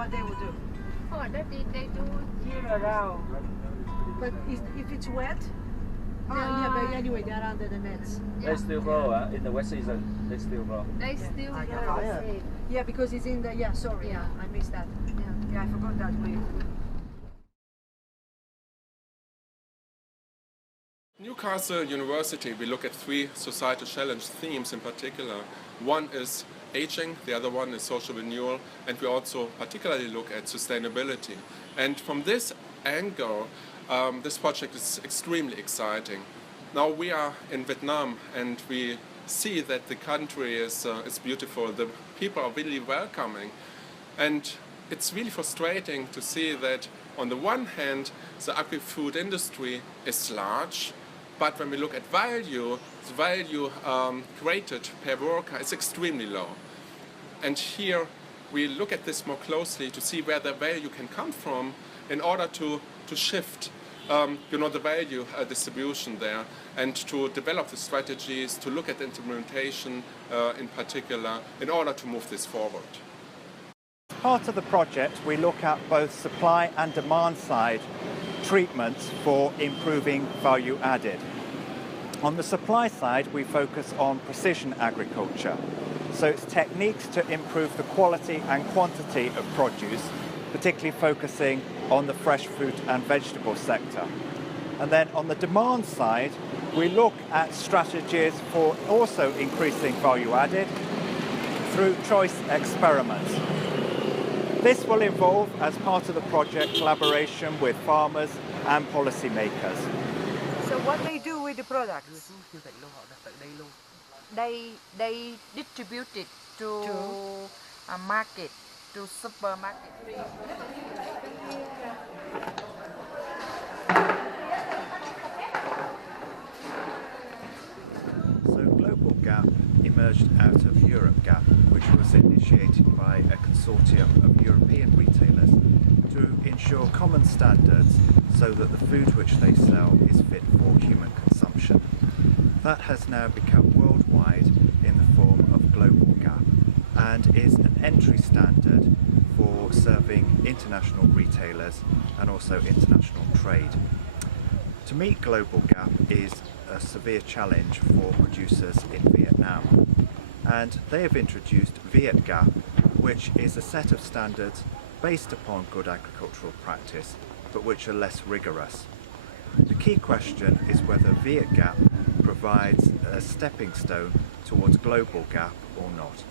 What they will do? Oh, that they do. Year around. But if it's wet, yeah, but anyway, they're under the nets. They still grow, in the wet season, they still grow. They still I grow got the it. same. Yeah, because it's in the, yeah, sorry, Yeah. I missed that. Yeah. Yeah, I forgot that we. Newcastle University, we look at three societal challenge themes in particular. One is aging, the other one is social renewal, and we also particularly look at sustainability. And from this angle, this project is extremely exciting. Now we are in Vietnam and we see that the country is beautiful, the people are really welcoming. And it's really frustrating to see that on the one hand, the agri-food industry is large, but when we look at value, the value created per worker is extremely low. And here we look at this more closely to see where the value can come from in order to shift the value distribution there and to develop the strategies, to look at the implementation in particular in order to move this forward. As part of the project, we look at both supply and demand side treatments for improving value added. On the supply side, we focus on precision agriculture. So it's techniques to improve the quality and quantity of produce, particularly focusing on the fresh fruit and vegetable sector. And then on the demand side, we look at strategies for also increasing value added through choice experiments. This will involve, as part of the project, collaboration with farmers and policymakers. So what they do with the product? They distribute it to a market, to supermarket. So Global GAP emerged out of Europe GAP, which was initiated by a consortium of European retailers to ensure common standards so that the food which they sell is fit for human consumption. That has now become worldwide in the form of Global GAP and is an entry standard for serving international retailers and also international trade. To meet Global GAP is a severe challenge for producers in Vietnam, and they have introduced Viet Gap, which is a set of standards based upon good agricultural practice, but which are less rigorous. The key question is whether Viet Gap provides a stepping stone towards Global Gap or not.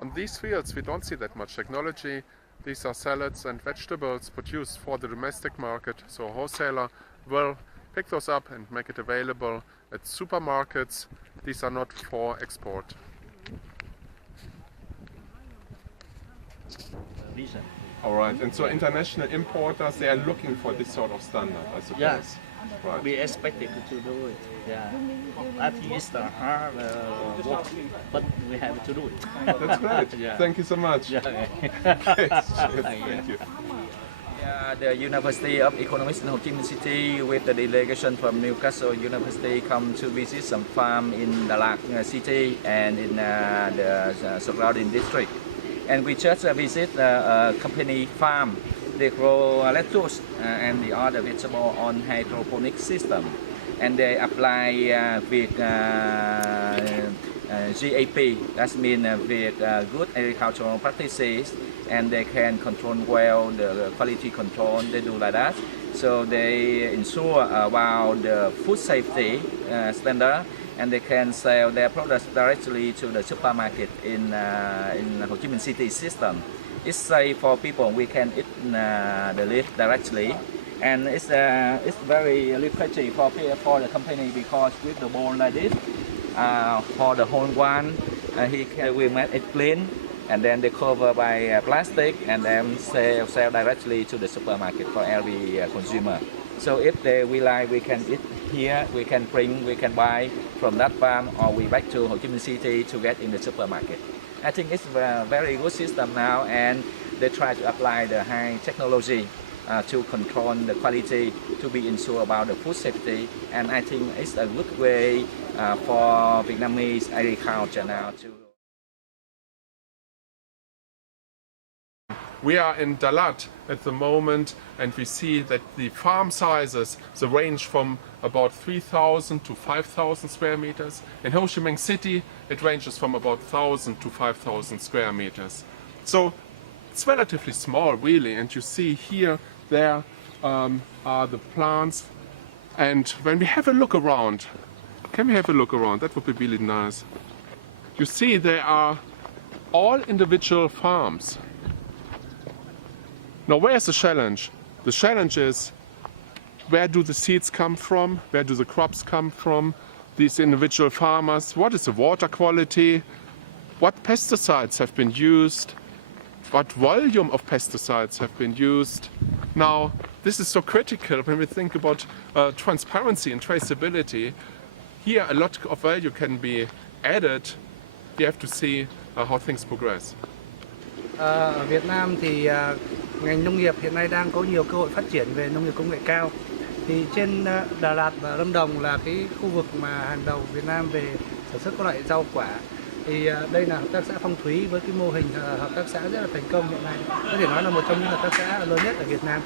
On these fields we don't see that much technology. These are salads and vegetables produced for the domestic market, so a wholesaler will pick those up and make it available at supermarkets. These are not for export. All right, and so international importers, they are looking for this sort of standard, I suppose. Yes, right. we expected to do it. Yeah, at least hard work, but we have to do it. That's great. Yeah. Thank you so much. Yeah. Okay, cheers. Thank you. The University of Economics in Ho Chi Minh City with the delegation from Newcastle University come to visit some farm in Dalat city and in the surrounding district. And we just visit a company farm. They grow lettuce and the other vegetable on hydroponic system. And they apply with GAP, that means with good agricultural practices, and they can control well the quality control, they do like that. So they ensure about the food safety standard, and they can sell their products directly to the supermarket in Ho Chi Minh City system. It's safe for people, we can eat the leaf directly. And it's very lucrative for the company because with the bowl like this, for the whole one, we make it clean and then they cover by plastic and then sell directly to the supermarket for every consumer. So if we like, we can eat here, we can bring, we can buy from that farm, or we back to Ho Chi Minh City to get in the supermarket. I think it's a very good system now, and they try to apply the high technology to control the quality, to be ensure about the food safety, and I think it's a good way for Vietnamese agriculture now to. We are in Dalat at the moment, and we see that the farm sizes range from about 3,000 to 5,000 square meters. In Ho Chi Minh City, it ranges from about 1,000 to 5,000 square meters. So it's relatively small, really, and you see here, there are the plants. And when we have a look around, can we have a look around? That would be really nice. You see, there are all individual farms. Now, where's the challenge? The challenge is, where do the seeds come from? Where do the crops come from? These individual farmers, what is the water quality? What pesticides have been used? What volume of pesticides have been used? Now, this is so critical when we think about transparency and traceability. Here, a lot of value can be added. You have to see how things progress. Ở Việt Nam thì ngành nông nghiệp hiện nay đang có nhiều cơ hội phát triển về nông nghiệp công nghệ cao. Thì trên Đà Lạt và Lâm Đồng là cái khu vực mà hàng đầu Việt Nam về sản xuất các loại rau quả. Thì đây là hợp tác xã Phong Thúy với cái mô hình hợp tác xã rất là thành công hiện nay. Có thể nói là một trong những hợp tác xã lớn nhất ở Việt Nam.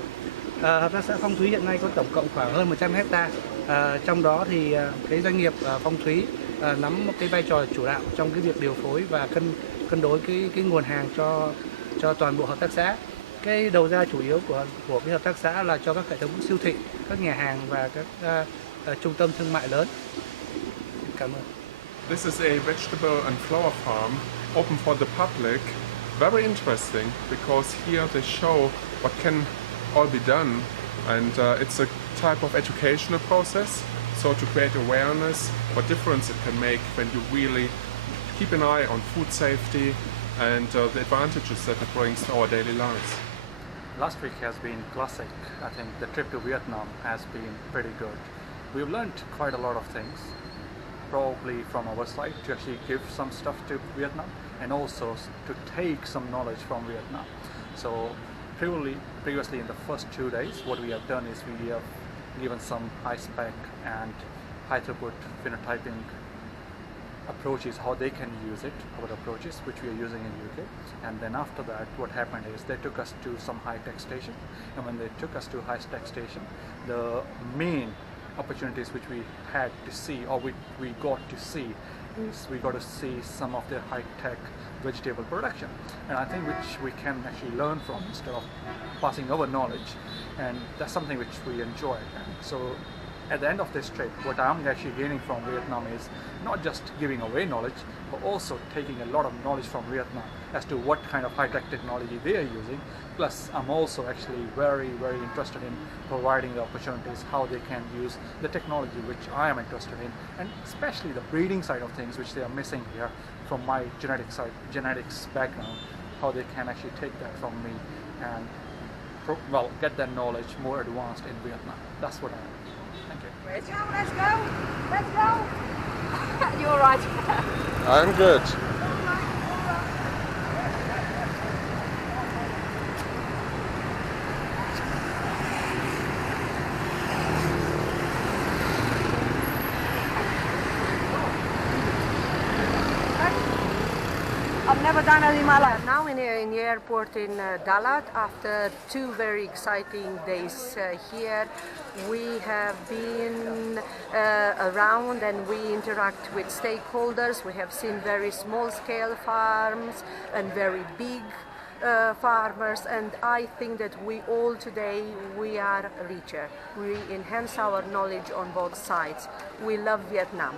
Hợp tác xã Phong Thúy hiện nay có tổng cộng khoảng hơn 100 hectare. Trong đó thì cái doanh nghiệp Phong Thúy nắm một cái vai trò chủ đạo trong cái việc điều phối và cân đối cái nguồn hàng cho toàn bộ hợp tác xã. Cái đầu ra chủ yếu của cái hợp tác xã là cho các hệ thống siêu thị, các nhà hàng và các trung tâm thương mại lớn. Cảm ơn. This is a vegetable and flower farm open for the public. Very interesting because here they show what can all be done, and it's a type of educational process. So to create awareness, what difference it can make when you really keep an eye on food safety and the advantages that it brings to our daily lives. Last week has been classic. I think the trip to Vietnam has been pretty good. We've learned quite a lot of things, probably from our side, to actually give some stuff to Vietnam and also to take some knowledge from Vietnam. So previously in the first 2 days, what we have done is we have given some high spec and high throughput phenotyping approaches, how they can use it, our approaches which we are using in UK. And then after that, what happened is they took us to some high-tech station, and when they took us to high-tech station, the main opportunities which we had to see, or we got to see, is we got to see some of their high-tech vegetable production, and I think which we can actually learn from instead of passing our knowledge, and that's something which we enjoy. And so at the end of this trip, what I'm actually gaining from Vietnam is not just giving away knowledge, but also taking a lot of knowledge from Vietnam as to what kind of high-tech technology they are using. Plus, I'm also actually very, very interested in providing the opportunities, how they can use the technology which I am interested in, and especially the breeding side of things which they are missing here from my genetics background, how they can actually take that from me and get that knowledge more advanced in Vietnam. That's what I am. Thank you. Let's go, let's go, let's go. You're right. I'm good. I've never done it in my life. Now in the airport in Dalat, after 2 very exciting days here, we have been around and we interact with stakeholders. We have seen very small-scale farms and very big farmers, and I think that we all today, we are richer. We enhance our knowledge on both sides. We love Vietnam.